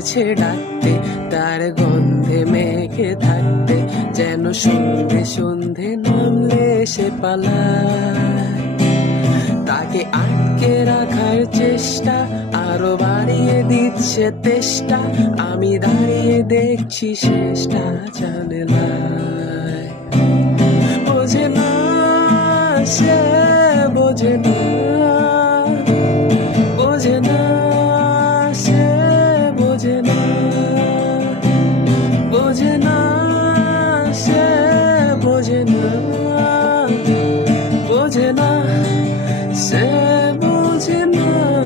করছে ডাকতে, তার গন্ধে মেঘে থাকতে, যেন সন্ধে সন্ধে নামলে সে পালায়। তাকে আটকে রাখার চেষ্টা আরো বাড়িয়ে দিচ্ছে তেষ্টা, আমি দাঁড়িয়ে দেখছি শেষটা জানলায়। বোঝে না সে